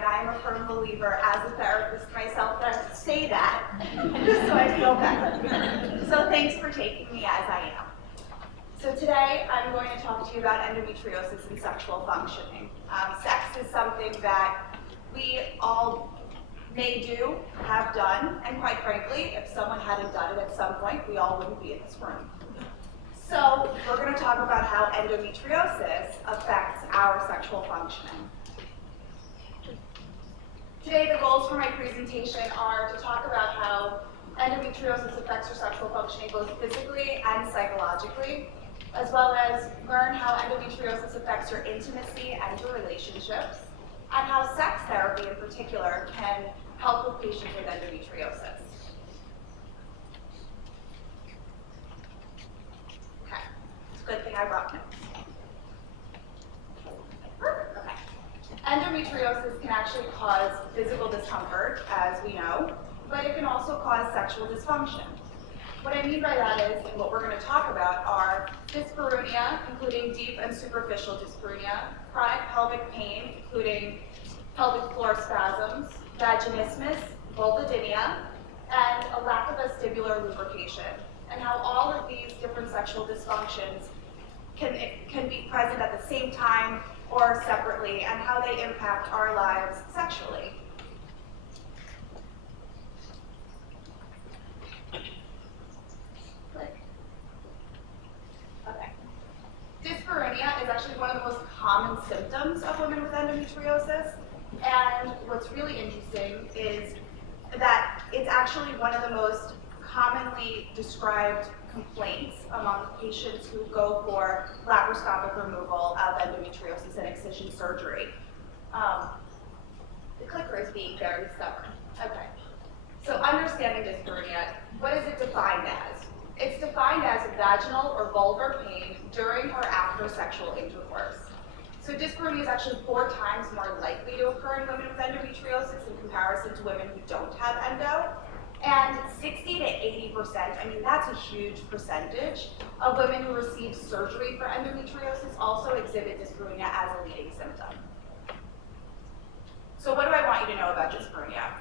and I am a firm believer as a therapist myself that I have to say that just so I feel better. So thanks for taking me as I am. So today I'm going to talk to you about endometriosis and sexual functioning. Sex is something that we all may do, have done, and quite frankly, if someone hadn't done it at some point, we all wouldn't be in this room. So we're going to talk about how endometriosis affects our sexual functioning. Today, the goals for my presentation are to talk about how endometriosis affects your sexual functioning both physically and psychologically, as well as learn how endometriosis affects your intimacy and your relationships, and how sex therapy in particular can help with patients with endometriosis. Okay, it's a good thing I brought notes. Perfect, okay. Endometriosis can actually cause physical discomfort, as we know, but it can also cause sexual dysfunction. What I mean by that is, and what we're going to talk about are dyspareunia, including deep and superficial dyspareunia, chronic pelvic pain, including pelvic floor spasms, vaginismus, vulvodynia, and a lack of vestibular lubrication, and how all of these different sexual dysfunctions can be present at the same time or separately, and how they impact our lives sexually. Okay. Dyspareunia is actually one of the most common symptoms of women with endometriosis. And what's really interesting is that it's actually one of the most commonly described complaints among patients who go for laparoscopic removal of endometriosis and excision surgery. The clicker is being very stubborn. Okay. So understanding dyspareunia, what is it defined as? It's defined as vaginal or vulvar pain during or after sexual intercourse. So dyspareunia is actually 4 times more likely to occur in women with endometriosis in comparison to women who don't have endo. And 60 to 80%, I mean, that's a huge percentage of women who receive surgery for endometriosis also exhibit dyspareunia as a leading symptom. So what do I want you to know about dyspareunia?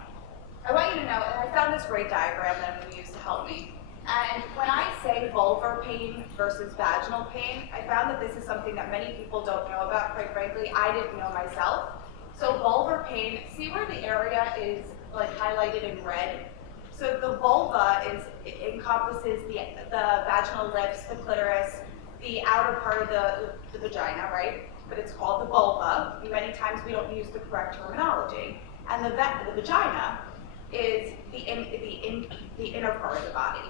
I want you to know, and I found this great diagram that I'm going to use to help me. And when I say vulvar pain versus vaginal pain, I found that this is something that many people don't know about. Quite frankly, I didn't know myself. So vulvar pain, see where the area is like highlighted in red? So the vulva encompasses the vaginal lips, the clitoris, the outer part of the vagina, right? But it's called the vulva. Many times we don't use the correct terminology. And the vagina is the inner part of the body.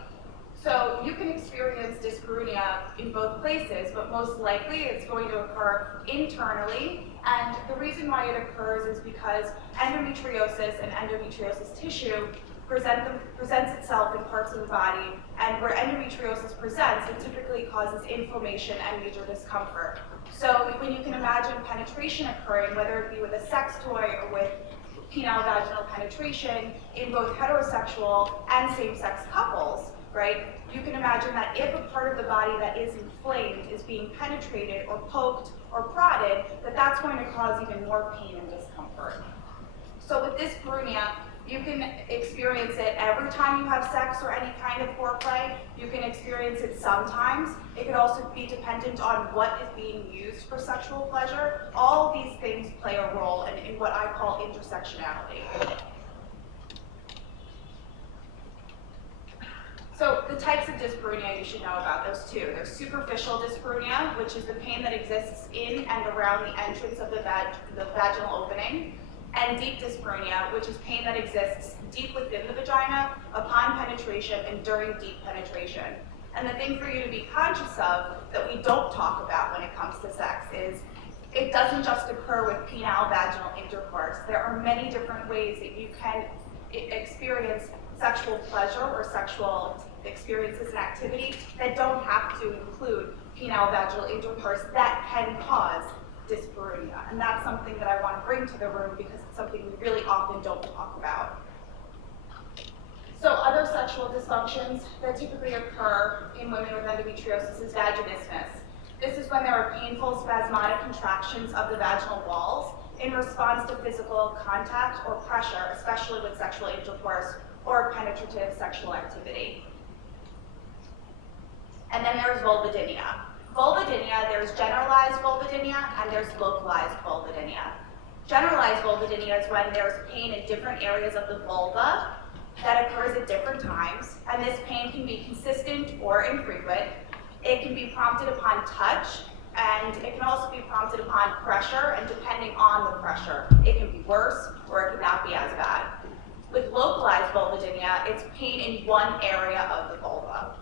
So you can experience dyspareunia in both places, but most likely it's going to occur internally. And the reason why it occurs is because endometriosis and endometriosis tissue presents itself in parts of the body, and where endometriosis presents, it typically causes inflammation and major discomfort. So when you can imagine penetration occurring, whether it be with a sex toy or with penile-vaginal penetration in both heterosexual and same-sex couples, right? You can imagine that if a part of the body that is inflamed is being penetrated or poked or prodded, that's going to cause even more pain and discomfort. So with dyspareunia, you can experience it every time you have sex or any kind of foreplay. You can experience it sometimes. It could also be dependent on what is being used for sexual pleasure. All of these things play a role in what I call intersectionality. So the types of dyspareunia you should know about, there's 2. There's superficial dyspareunia, which is the pain that exists in and around the entrance of the vaginal opening, and deep dyspareunia, which is pain that exists deep within the vagina upon penetration and during deep penetration. And the thing for you to be conscious of that we don't talk about when it comes to sex is it doesn't just occur with penile vaginal intercourse. There are many different ways that you can experience sexual pleasure or sexual experiences and activity that don't have to include penile vaginal intercourse that can cause dyspareunia. And that's something that I want to bring to the room because it's something we really often don't talk about. So other sexual dysfunctions that typically occur in women with endometriosis is vaginismus. This is when there are painful spasmodic contractions of the vaginal walls. in response to physical contact or pressure, especially with sexual intercourse or penetrative sexual activity. And then there's vulvodynia. Vulvodynia, there's generalized vulvodynia and there's localized vulvodynia. Generalized vulvodynia is when there's pain in different areas of the vulva that occurs at different times, and this pain can be consistent or infrequent. It can be prompted upon touch, and it can also be prompted upon pressure, and depending on the pressure, it can be worse or it can not be as bad. With localized vulvodynia, it's pain in one area of the vulva.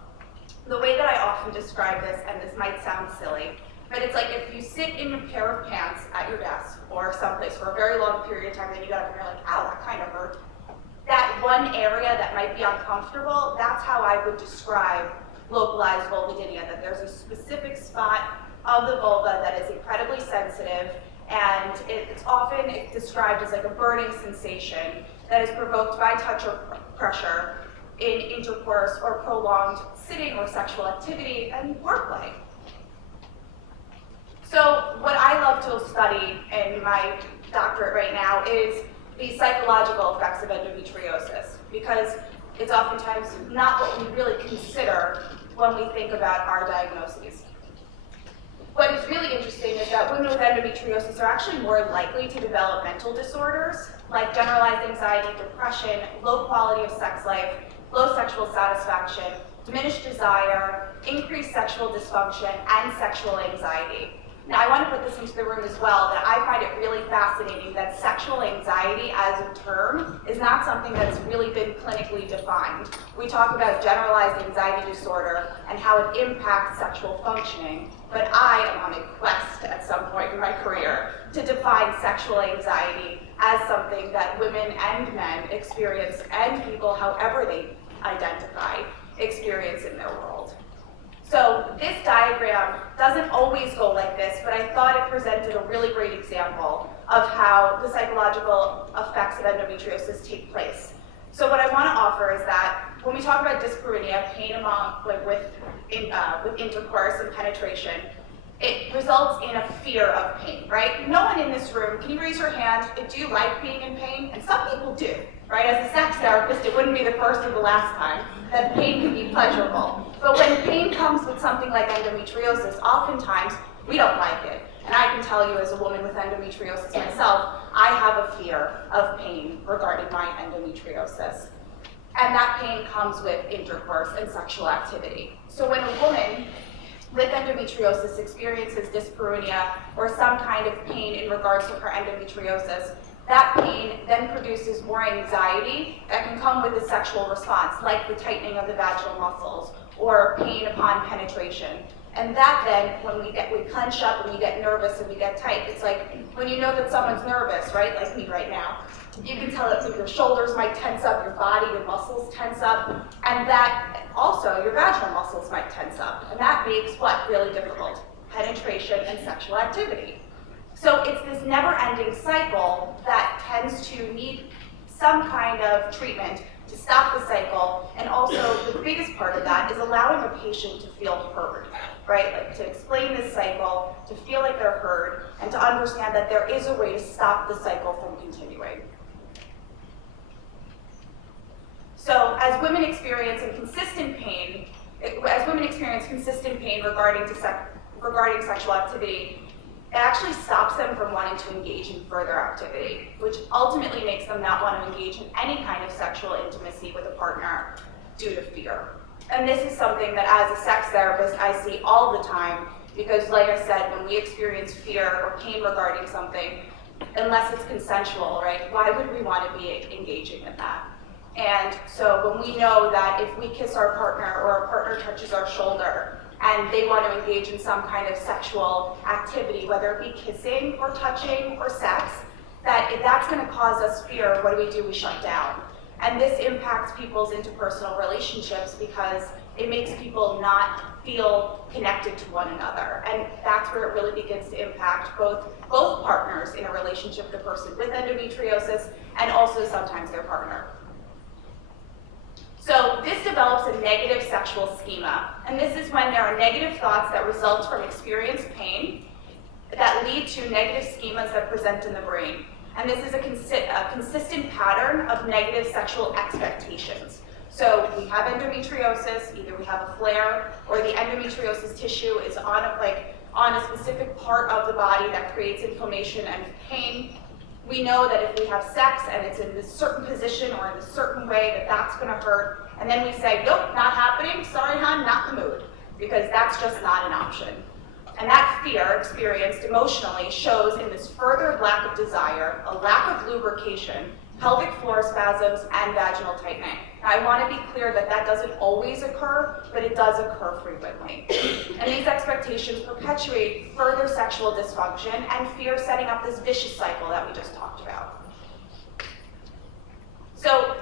The way that I often describe this, and this might sound silly, but it's like if you sit in a pair of pants at your desk or someplace for a very long period of time, then you get up and you're like, ow, that kind of hurt. That one area that might be uncomfortable, that's how I would describe localized vulvodynia, that there's a specific spot of the vulva that is incredibly sensitive, and it's often described as like a burning sensation that is provoked by touch or pressure in intercourse or prolonged sitting or sexual activity and foreplay. So what I love to study in my doctorate right now is the psychological effects of endometriosis, because it's oftentimes not what we really consider when we think about our diagnoses. What is really interesting is that women with endometriosis are actually more likely to develop mental disorders like generalized anxiety, depression, low quality of sex life, low sexual satisfaction, diminished desire, increased sexual dysfunction, and sexual anxiety. Now, I want to put this into the room as well, that I find it really fascinating that sexual anxiety as a term is not something that's really been clinically defined. We talk about generalized anxiety disorder and how it impacts sexual functioning, but I am on a quest at some point in my career to define sexual anxiety as something that women and men experience, and people, however they identify, experience in their world. So this diagram doesn't always go like this, but I thought it presented a really great example of how the psychological effects of endometriosis take place. So what I want to offer is that when we talk about dyspareunia, pain with intercourse and penetration, it results in a fear of pain, right? No one in this room, can you raise your hand, do you like being in pain? And some people do, right? As a sex therapist, it wouldn't be the first or the last time that pain can be pleasurable. But when pain comes with something like endometriosis, oftentimes we don't like it. And I can tell you as a woman with endometriosis myself, I have a fear of pain regarding my endometriosis. And that pain comes with intercourse and sexual activity. So when a woman with endometriosis experiences dyspareunia or some kind of pain in regards to her endometriosis, that pain then produces more anxiety that can come with a sexual response, like the tightening of the vaginal muscles or pain upon penetration. And that then, when we clench up and we get nervous and we get tight, it's like when you know that someone's nervous, right, like me right now, you can tell that your shoulders might tense up, your body, your muscles tense up, and that also your vaginal muscles might tense up. And that makes what really difficult? Penetration and sexual activity. So it's this never-ending cycle that tends to need some kind of treatment to stop the cycle, and also the biggest part of that is allowing a patient to feel heard, right? Like to explain this cycle, to feel like they're heard, and to understand that there is a way to stop the cycle from continuing. So as women experience consistent pain regarding sexual activity, it actually stops them from wanting to engage in further activity, which ultimately makes them not want to engage in any kind of sexual intimacy with a partner due to fear. And this is something that as a sex therapist I see all the time, because like I said, when we experience fear or pain regarding something, unless it's consensual, right, why would we want to be engaging in that? And so when we know that if we kiss our partner or our partner touches our shoulder and they want to engage in some kind of sexual activity, whether it be kissing or touching or sex, that if that's going to cause us fear, what do? We shut down. And this impacts people's interpersonal relationships because it makes people not feel connected to one another. And that's where it really begins to impact both partners in a relationship, the person with endometriosis and also sometimes their partner. So this develops a negative sexual schema, and this is when there are negative thoughts that result from experienced pain, that lead to negative schemas that present in the brain. And this is a consistent pattern of negative sexual expectations. So we have endometriosis, either we have a flare or the endometriosis tissue is on a specific part of the body that creates inflammation and pain. We know that if we have sex and it's in this certain position or in a certain way that that's going to hurt. And then we say, nope, not happening. Sorry, hon, not the mood. Because that's just not an option. And that fear experienced emotionally shows in this further lack of desire, a lack of lubrication, pelvic floor spasms, and vaginal tightening. Now, I want to be clear that that doesn't always occur, but it does occur frequently. And these expectations perpetuate further sexual dysfunction and fear, setting up this vicious cycle that we just talked about. So,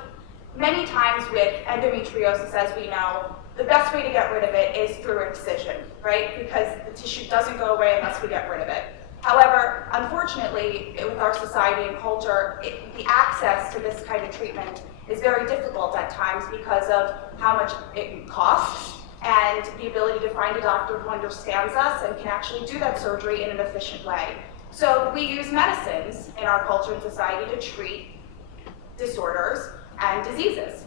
many times with endometriosis, as we know, the best way to get rid of it is through excision, right? Because the tissue doesn't go away unless we get rid of it. However, unfortunately, with our society and culture, the access to this kind of treatment is very difficult at times because of how much it costs and the ability to find a doctor who understands us and can actually do that surgery in an efficient way. So we use medicines in our culture and society to treat disorders and diseases.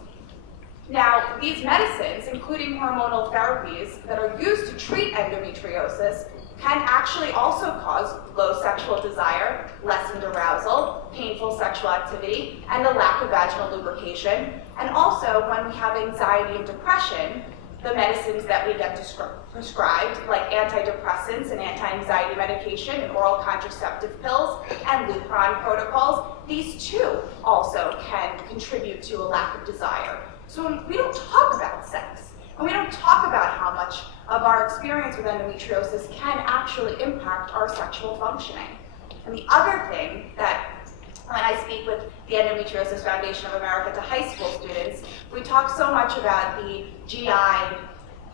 Now, these medicines, including hormonal therapies that are used to treat endometriosis, can actually also cause low sexual desire, lessened arousal, painful sexual activity, and the lack of vaginal lubrication. And also, when we have anxiety and depression, the medicines that we get prescribed, like antidepressants and anti-anxiety medication and oral contraceptive pills and Lupron protocols, these too also can contribute to a lack of desire. So when we don't talk about sex, and we don't talk about how much of our experience with endometriosis can actually impact our sexual functioning. And the other thing that when I speak with the Endometriosis Foundation of America to high school students, we talk so much about the GI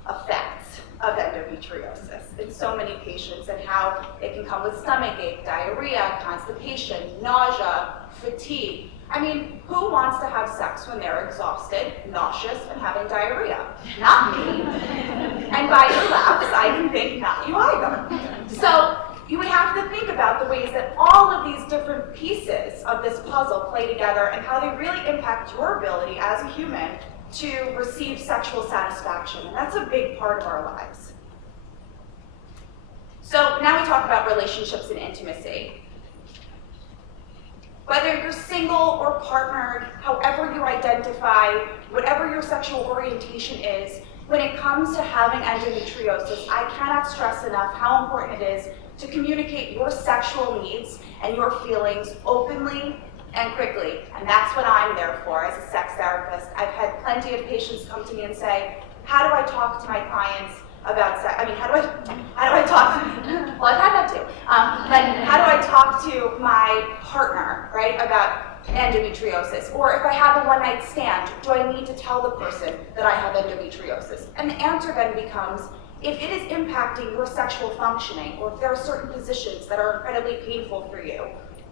effects of endometriosis in so many patients and how it can come with stomach ache, diarrhea, constipation, nausea, fatigue. I mean, who wants to have sex when they're exhausted, nauseous, and having diarrhea? Not me. And by your laughs, I can think not you either. So you would have to think about the ways that all of these different pieces of this puzzle play together and how they really impact your ability as a human to receive sexual satisfaction. And that's a big part of our lives. So now we talk about relationships and intimacy. Whether you're single or partnered, however you identify, whatever your sexual orientation is, when it comes to having endometriosis, I cannot stress enough how important it is to communicate your sexual needs and your feelings openly and quickly. And that's what I'm there for as a sex therapist. I've had plenty of patients come to me and say, how do I talk to my clients about sex? I mean, how do I talk to, well, I've had that too. But how do I talk to my partner, right, about endometriosis? Or if I have a one-night stand, do I need to tell the person that I have endometriosis? And the answer then becomes, if it is impacting your sexual functioning, or if there are certain positions that are incredibly painful for you,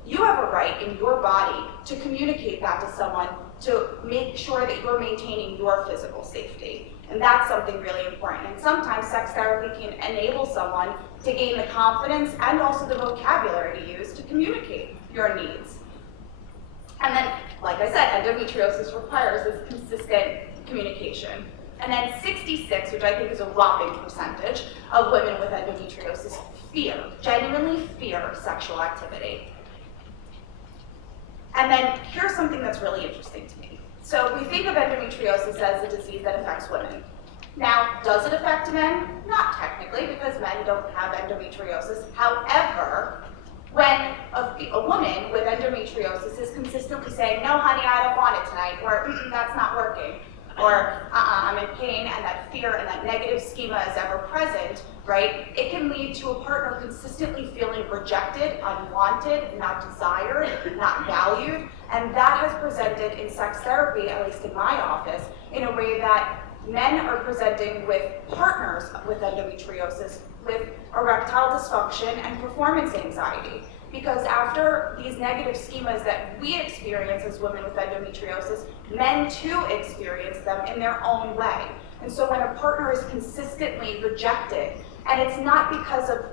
you have a right in your body to communicate that to someone to make sure that you're maintaining your physical safety. And that's something really important. And sometimes sex therapy can enable someone to gain the confidence and also the vocabulary to use to communicate your needs. And then, like I said, endometriosis requires this consistent communication. And then 66, which I think is a whopping percentage of women with endometriosis, genuinely fear sexual activity. And then here's something that's really interesting to me. So we think of endometriosis as a disease that affects women. Now, does it affect men? Not technically, because men don't have endometriosis. However, when a woman with endometriosis is consistently saying, no, honey, I don't want it tonight, or that's not working, or I'm in pain, and that fear and that negative schema is ever present, right? It can lead to a partner consistently feeling rejected, unwanted, not desired, not valued, and that has presented in sex therapy, at least in my office, in a way that men are presenting with partners with endometriosis with erectile dysfunction and performance anxiety. Because after these negative schemas that we experience as women with endometriosis, men too experience them in their own way. And so when a partner is consistently rejected, and it's not because of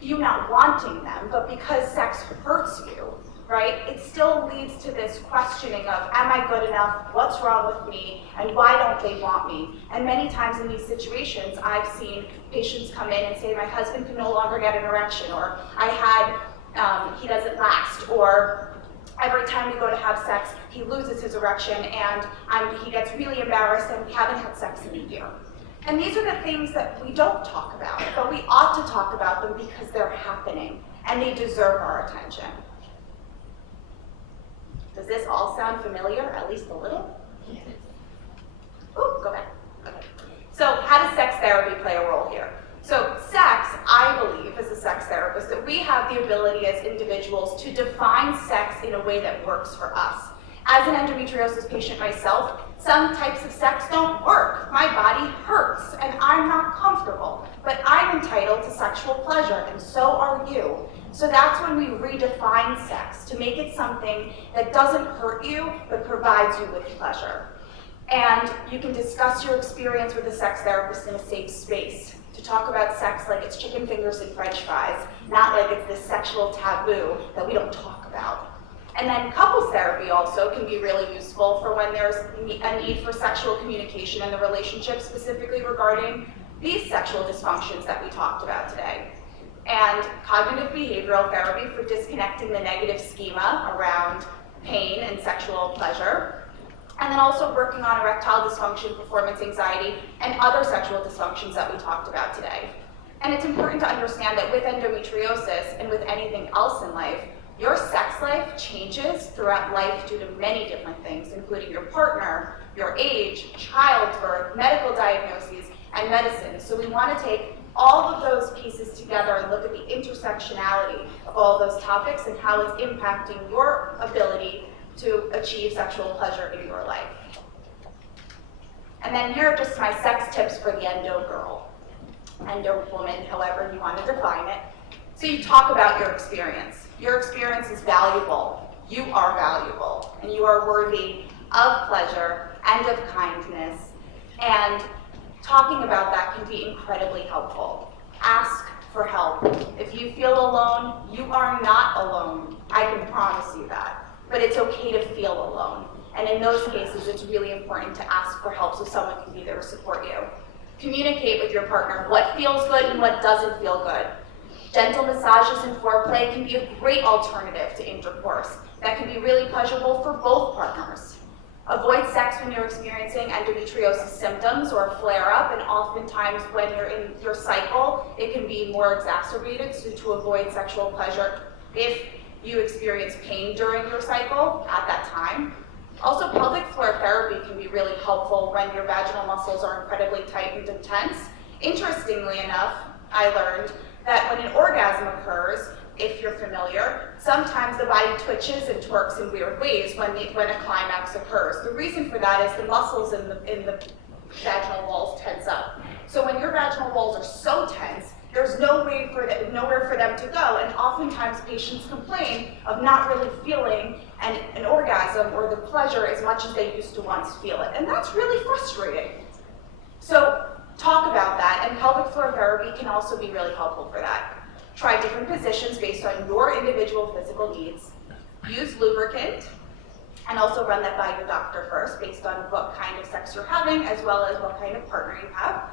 you not wanting them, but because sex hurts you, right? It still leads to this questioning of, am I good enough? What's wrong with me? And why don't they want me? And many times in these situations, I've seen patients come in and say, my husband can no longer get an erection, or he doesn't last, or every time we go to have sex, he loses his erection and he gets really embarrassed and we haven't had sex in a year. And these are the things that we don't talk about, but we ought to talk about them because they're happening and they deserve our attention. Does this all sound familiar, at least a little? Ooh, go back. Okay. So how does sex therapy play a role here? So sex, I believe, as a sex therapist, that we have the ability as individuals to define sex in a way that works for us. As an endometriosis patient myself, some types of sex don't work. My body hurts and I'm not comfortable, but I'm entitled to sexual pleasure and so are you. So that's when we redefine sex to make it something that doesn't hurt you, but provides you with pleasure. And you can discuss your experience with a sex therapist in a safe space, to talk about sex like it's chicken fingers and french fries, not like it's this sexual taboo that we don't talk about. And then couples therapy also can be really useful for when there's a need for sexual communication in the relationship, specifically regarding these sexual dysfunctions that we talked about today. And cognitive behavioral therapy for disconnecting the negative schema around pain and sexual pleasure. And then also working on erectile dysfunction, performance anxiety, and other sexual dysfunctions that we talked about today. And it's important to understand that with endometriosis and with anything else in life, your sex life changes throughout life due to many different things, including your partner, your age, childbirth, medical diagnoses, and medicine. So we want to take all of those pieces together and look at the intersectionality of all those topics and how it's impacting your ability to achieve sexual pleasure in your life. And then here are just my sex tips for the endo girl, endo woman, however you want to define it. So you talk about your experience. Your experience is valuable. You are valuable, and you are worthy of pleasure and of kindness. And talking about that can be incredibly helpful. Ask for help. If you feel alone, you are not alone. I can promise you that. But it's okay to feel alone. And in those cases, it's really important to ask for help so someone can be there to support you. Communicate with your partner what feels good and what doesn't feel good. Gentle massages and foreplay can be a great alternative to intercourse that can be really pleasurable for both partners. Avoid sex when you're experiencing endometriosis symptoms or flare-up, and oftentimes when you're in your cycle, it can be more exacerbated, so to avoid sexual pleasure if you experience pain during your cycle at that time. Also, pelvic floor therapy can be really helpful when your vaginal muscles are incredibly tight and intense. Interestingly enough, I learned that when an orgasm occurs, if you're familiar, sometimes the body twitches and twerks in weird ways when a climax occurs. The reason for that is the muscles in the vaginal walls tense up. So when your vaginal walls are so tense, there's nowhere for them to go, and oftentimes patients complain of not really feeling an orgasm or the pleasure as much as they used to once feel it, and that's really frustrating. So talk about that, and pelvic floor therapy can also be really helpful for that. Try different positions based on your individual physical needs. Use lubricant, and also run that by your doctor first based on what kind of sex you're having, as well as what kind of partner you have,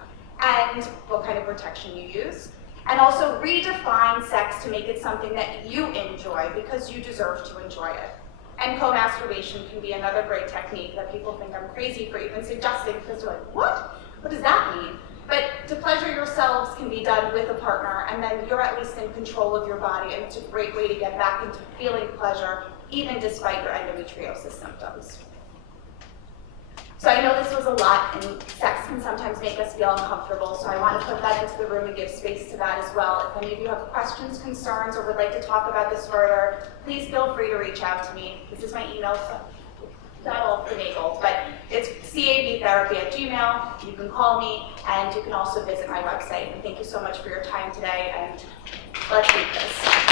and what kind of protection you use. And also redefine sex to make it something that you enjoy because you deserve to enjoy it. And co-masturbation can be another great technique that people think I'm crazy for even suggesting because they're like, what? What does that mean? But to pleasure yourselves can be done with a partner, and then you're at least in control of your body, and it's a great way to get back into feeling pleasure even despite your endometriosis symptoms. So I know this was a lot, and sex can sometimes make us feel uncomfortable, so I want to put that into the room and give space to that as well. If any of you have questions, concerns, or would like to talk about this further, please feel free to reach out to me. This is my email, so not all finagled, but it's cabtherapy@gmail. You can call me, and you can also visit my website. And thank you so much for your time today, and let's do this.